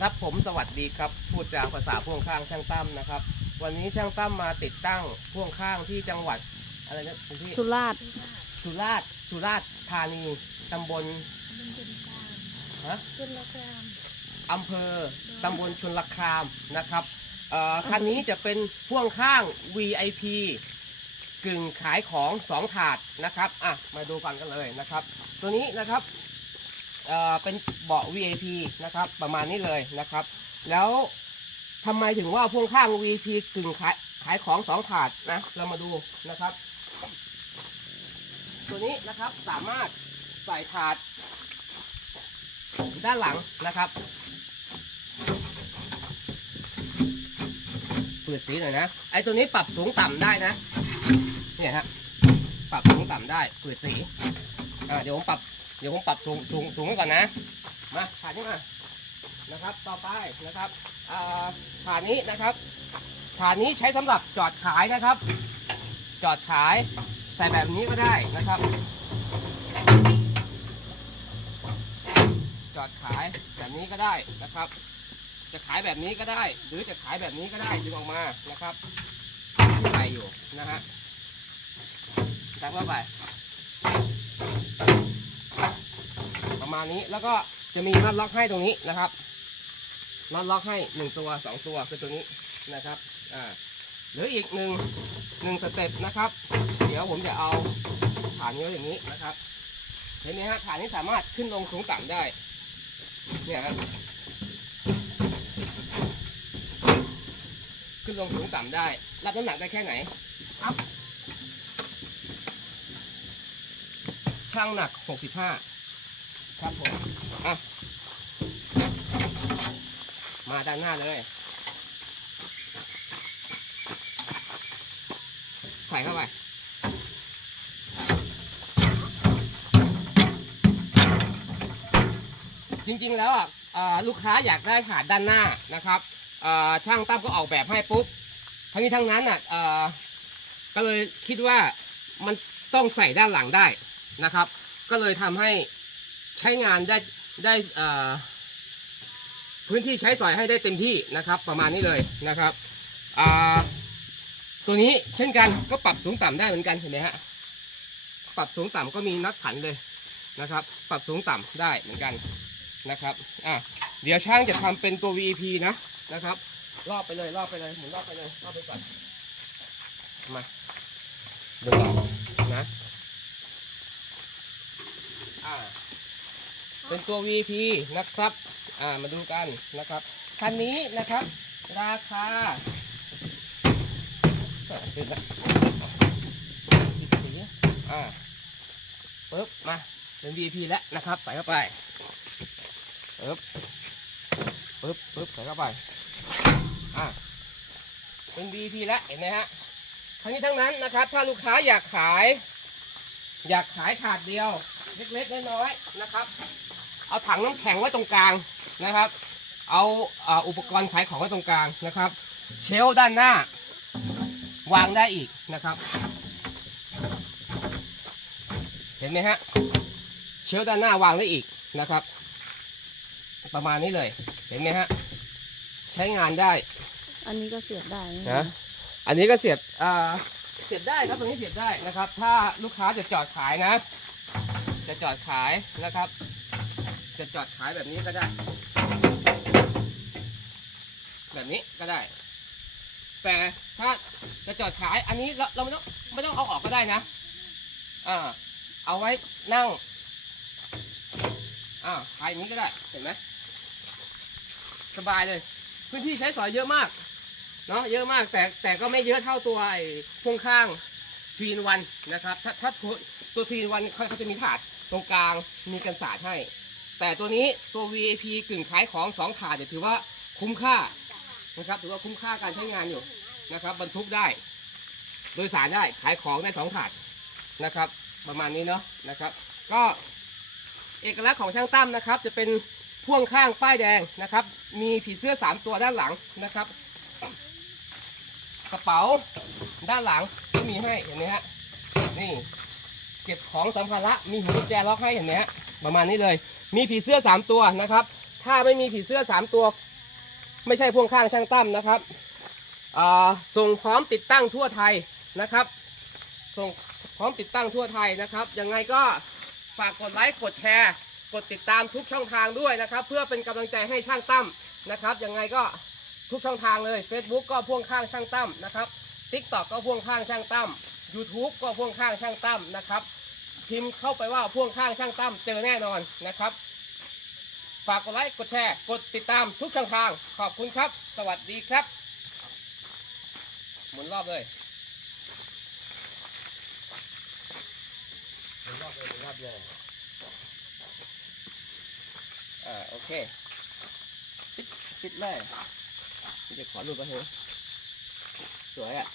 ครับผมสวัสดีครับ พูดจาภาษาพ่วงข้างช่างตั้มนะครับ วันนี้ช่างตั้มมาติดตั้งพ่วงข้างที่จังหวัดอะไรนะคุณพี่สุราษฎร์สุราษฎร์สุราษฎร์ธานีตำบลฮะขึ้นแล้วกรามอำเภอตำบลชนลคามนะครับเอ่อคันนี้จะเป็นพ่วงข้าง VIP กึ่งขายของสองถาดนะครับอะมาดูกันกันเลยนะครับ ตัวนี้นะครับ เอ่อเป็นเบาะ VIP นะครับ ประมาณนี้เลยนะครับ แล้วทำไมถึงว่าพ่วงข้าง VIP กึ่งขายขายของสองถาดนะ เรามาดูนะครับ ตัวนี้นะครับสามารถใส่ถาด ด้านหลังนะครับ เปิดสีหน่อยนะ ไอตัวนี้ปรับสูงต่ำได้นะ เนี่ยฮะ ปรับสูงต่ำได้ เปิดสี อ่า เดี๋ยวผมปรับ เดี๋ยวผมปรับสูงสูงสูงไว้ก่อนนะ มาถ่านนี้มานะครับ ต่อไปนะครับอ่าถ่านนี้นะครับถ่านนี้ใช้สำหรับจอดขายนะครับ จอดขายใส่แบบนี้ก็ได้นะครับ จอดขายแบบนี้ก็ได้นะครับ จะขายแบบนี้ก็ได้ หรือจะขายแบบนี้ก็ได้ดึงออกมานะครับใส่อยู่นะฮะจับเข้าไป ประมาณนี้ แล้วก็จะมีน็อตล็อกให้ตรงนี้นะครับน็อตล็อกให้หนึ่งตัวสองตัวคือตัวนี้นะครับอ่าหรืออีกหนึ่งหนึ่งสเต็ปนะครับ เดี๋ยวผมจะเอาฐานนี้ไว้อย่างนี้นะครับ เห็นไหมฮะฐานนี้สามารถขึ้นลงสูงต่ำได้เนี่ยครับขึ้นลงสูงต่ำได้ รับน้ำหนักได้แค่ไหนอัพช่างหนัก 65 ครับผมอะมาด้านหน้าเลย ใส่เข้าไปจริงๆแล้วอะลูกค้าอยากได้ขาดด้านหน้านะครับช่างตั้มก็ออกแบบให้ปุ๊บทั้งนี้ทั้งนั้นอะก็เลยคิดว่ามันต้องใส่ด้านหลังได้นะครับ ก็เลยทำให้ ใช้งานได้ได้พื้นที่ใช้สอยให้ได้เต็มที่นะครับ ประมาณนี้เลยนะครับตัวนี้เช่นกันก็ปรับสูงต่ำได้เหมือนกันเห็นไหมฮะปรับสูงต่ำก็มีน็อตขันเลยนะครับ ปรับสูงต่ำได้เหมือนกันนะครับอะเดี๋ยวช่างจะทำเป็นตัว VEP นะนะครับรอบไปเลยรอบไปเลยหมุนรอบไปเลยรอบไปก่อนมาดูออกนะ อ่า็นตัว VP นะครับอ่ามาดูกันนะครับคันนี้นะครับ ราคาเป็นละอีกสีอ่าปึ๊บมาเป็น VP แล้วนะครับใส่เข้าไปปึ๊บปึ๊บปึ๊บใส่เข้าไปอะเป็น BP แล้วเห็นไหมฮะทั้งนี้ทั้งนั้นนะครับ ถ้าลูกค้าอยากขาย อยากขายถาดเดียว เล็กๆน้อยๆนะครับ เอาถังน้ำแข็งไว้ตรงกลางนะครับ เอาอ่าอุปกรณ์ขายของไว้ตรงกลางนะครับ เชลฟ์ด้านหน้าวางได้อีกนะครับ เห็นไหมฮะเชลฟ์ด้านหน้าวางได้อีกนะครับ ประมาณนี้เลยเห็นไหมฮะใช้งานได้ อันนี้ก็เสียบได้นะนะอันนี้ก็เสียบอ่าเสียบได้ครับตรงนี้เสียบได้นะครับ ถ้าลูกค้าจะจอดขายนะ จะจอดขายนะครับ จะจอดขายแบบนี้ก็ได้ แบบนี้ก็ได้ แต่ถ้าจะจอดขายอันนี้เราเราไม่ต้องไม่ต้องเอาออกก็ได้นะอ่าเอาไว้นั่งอ่าขายอย่างนี้ก็ได้เห็นไหมสบายเลย พื้นที่ใช้สอยเยอะมากเนาะเยอะมากแต่แต่ก็ไม่เยอะเท่าตัวไอ้พ่วงข้างทรีนวันนะครับ ถ้าถ้าตัวทรีนวันเขาเขาจะมีถาดตรงกลางมีกันศาสตร์ให้ แต่ตัวนี้ตัว VAP กึ่งขายของสองถาดเนี่ยถือว่าคุ้มค่านะครับถือว่าคุ้มค่าการใช้งานอยู่นะครับ บรรทุกได้ โดยสารได้ขายของได้สองถาดนะครับ ประมาณนี้เนาะนะครับ ก็เอกลักษณ์ของช่างตั้มนะครับ จะเป็นพ่วงข้างป้ายแดงนะครับ มีผีเสื้อสามตัวด้านหลังนะครับ กระเป๋าด้านหลังก็มีให้เห็นไหมฮะนี่เก็บของสัมภาระมีหูกุญแจล็อกให้เห็นไหมฮะ ประมาณนี้เลย มีผีเสื้อสามตัวนะครับ ถ้าไม่มีผีเสื้อสามตัว ไม่ใช่พ่วงข้างช่างตั้มนะครับส่งพร้อมติดตั้งทั่วไทยนะครับ ส่งพร้อมติดตั้งทั่วไทยนะครับ ยังไงก็ฝากกดไลค์กดแชร์ กดติดตามทุกช่องทางด้วยนะครับ เพื่อเป็นกำลังใจให้ช่างตั้มนะครับ ยังไงก็ทุกช่องทางเลย Facebook ก็พ่วงข้างช่างตั้มนะครับ TikTok ก็พ่วงข้างช่างตั้ม YouTube ก็พ่วงข้างช่างตั้มนะครับ พิมพ์เข้าไปว่าพ่วงข้างช่างตั้มเจอแน่นอนนะครับ ฝากกดไลค์กดแชร์กดติดตามทุกช่องทาง ขอบคุณครับ สวัสดีครับ หมุนรอบเลยหมุนรอบเลยหมุนรอบเลยอ่าโอเคปิดปิดเลยจะขอดูไปเถอะสวยอะ